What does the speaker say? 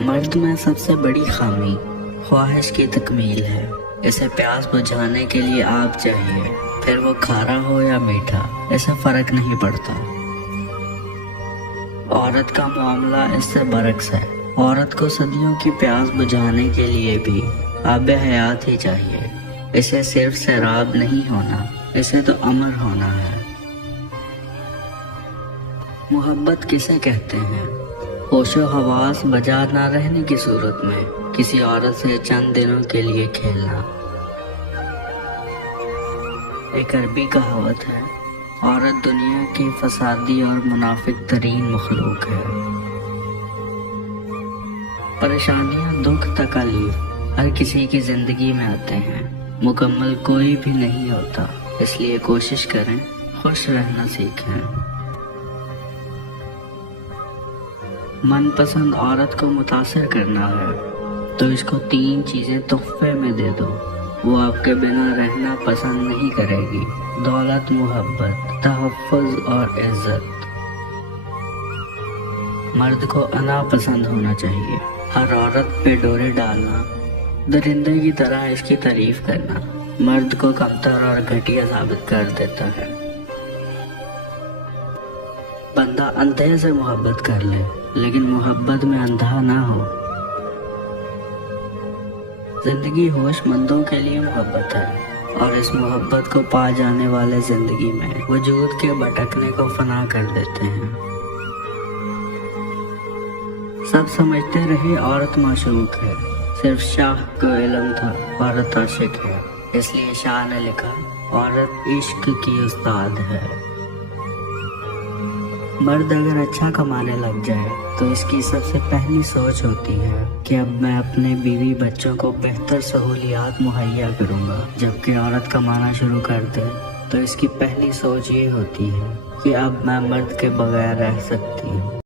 مرد میں سب سے بڑی خامی خواہش کی تکمیل ہے۔ اسے پیاس بجھانے کے لیے آگ چاہیے، پھر وہ کھارا ہو یا میٹھا، اسے فرق نہیں پڑتا۔ عورت کا معاملہ اس سے برعکس ہے۔ عورت کو صدیوں کی پیاس بجھانے کے لیے بھی آب حیات ہی چاہیے۔ اسے صرف سیراب نہیں ہونا، اسے تو امر ہونا ہے۔ محبت کسے کہتے ہیں؟ ہوش و حواس بجا نہ رہنے کی صورت میں کسی عورت سے چند دنوں کے لیے کھیلنا۔ ایک عربی کہاوت ہے، عورت دنیا کی فسادی اور منافق ترین مخلوق ہے۔ پریشانیاں، دکھ، تکالیف ہر کسی کی زندگی میں آتے ہیں، مکمل کوئی بھی نہیں ہوتا، اس لیے کوشش کریں خوش رہنا سیکھیں۔ من پسند عورت کو متاثر کرنا ہے تو اس کو 3 چیزیں تحفے میں دے دو، وہ آپ کے بنا رہنا پسند نہیں کرے گی: دولت، محبت، تحفظ اور عزت۔ مرد کو انا پسند ہونا چاہیے، ہر عورت پہ ڈورے ڈالنا، درندے کی طرح اس کی تعریف کرنا مرد کو کمتر اور گھٹیا ثابت کر دیتا ہے۔ بندہ اندھے سے محبت کر لے لیکن محبت میں اندھا نہ ہو۔ زندگی ہوش مندوں کے لیے محبت ہے، اور اس محبت کو پا جانے والے زندگی میں وجود کے بھٹکنے کو فنا کر دیتے ہیں۔ سب سمجھتے رہے عورت معشوق ہے، صرف شاہ کو علم تھا عورت عاشق ہے، اس لیے شاہ نے لکھا عورت عشق کی استاد ہے۔ مرد اگر اچھا کمانے لگ جائے تو اس کی سب سے پہلی سوچ ہوتی ہے کہ اب میں اپنے بیوی بچوں کو بہتر سہولیات مہیا کروں گا، جبکہ عورت کمانا شروع کر دے تو اس کی پہلی سوچ یہ ہوتی ہے کہ اب میں مرد کے بغیر رہ سکتی ہوں۔